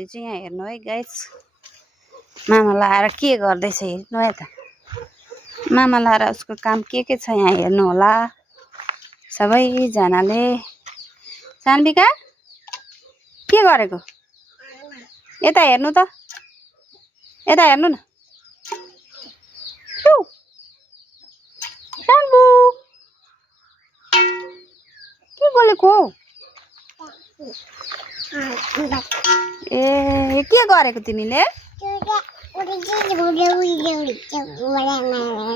छोरी चाहिँ यहाँ हेर्नु है गाइस मामा लाएर के गर्दैछ हेर्नु है त मामा लाएर उसको काम के छ यहाँ हेर्नु होला सबैजनाले सान्विका के गरेको यता हेर्नु त यता हेर्नु न सान्बु के बोलेको ए के गरेको तिमीले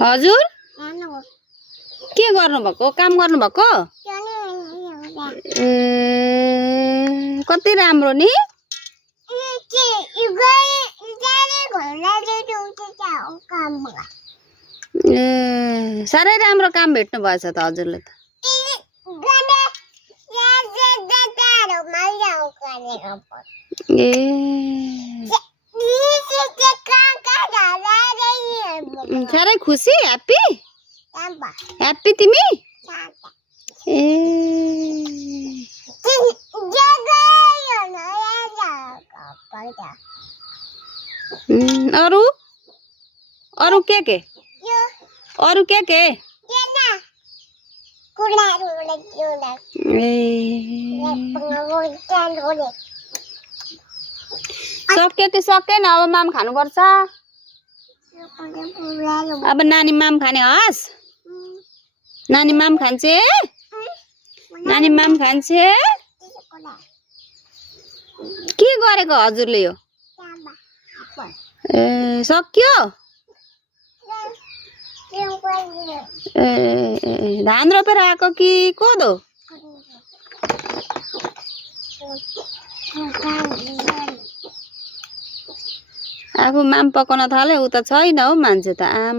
हजुर के गर्नु भएको काम गर्नु भएको कति राम्रो नि साह्रै राम्रो काम भेट्नु भएछ त हजुरले त साह्रै खुसी ह्याप्पी ह्याप्पी तिमी अरु अरु के अरु के सक्यो कि सकेन अब माम खानुपर्छ अब नानी माम खाने हस् नानी माम खान्छे नानी माम खान्छे के गरेको हजुरले यो ए सक्यो धान रोपेर आएको कि कोदो आफू माम पकाउन थाले उता छैन हौ मान्छे त आम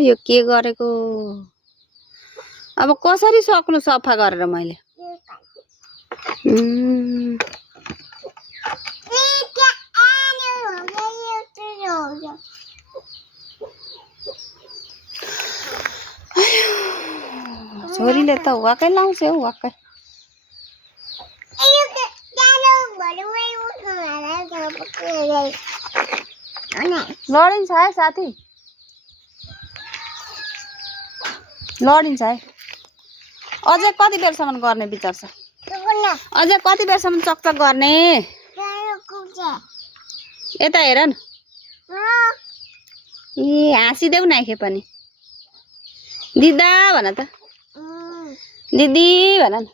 यो के गरेको अब कसरी सक्नु सफा गरेर मैले छोरीले त वाकै लाउँछ हौ वाकै लडिन्छ है साथी लडिन्छ है अझै कति बेरसम्म गर्ने विचार छ अझै कति बेरसम्म चकचक गर्ने यता हेर न ए हाँसिदेऊ न एखे पनि दिदा भन त दिदी भन न